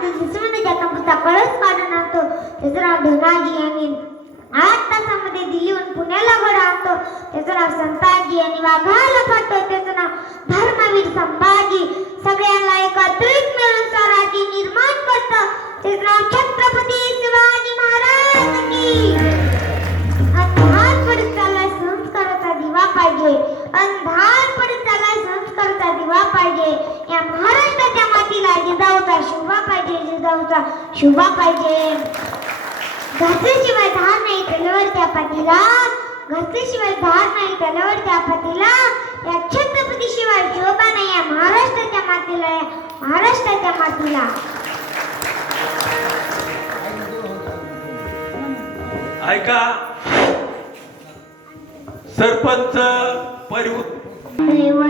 मध्ये झिजवून जटामृता कळस काढून आणतो त्याचं नाव ढगाजी आणि आठ तासामध्ये दिल्लीहून पुण्याला घड आणतो त्याचं नाव संताजी आणि वाघाला फाटतो त्याचं नाव धर्मवीर संभाजी सगळ्यांना एकत्र जिजाऊचा शोभा पाहिजे घरच्याशिवाय धार नाही तलवार पाठीला. घरच्याशिवाय धार नाही तलवार पाठीला. या छत्रपती शिवाय शोभा नाही या महाराष्ट्राच्या मातीला या महाराष्ट्राच्या मातीला. ऐका. सरपंच परिव देवर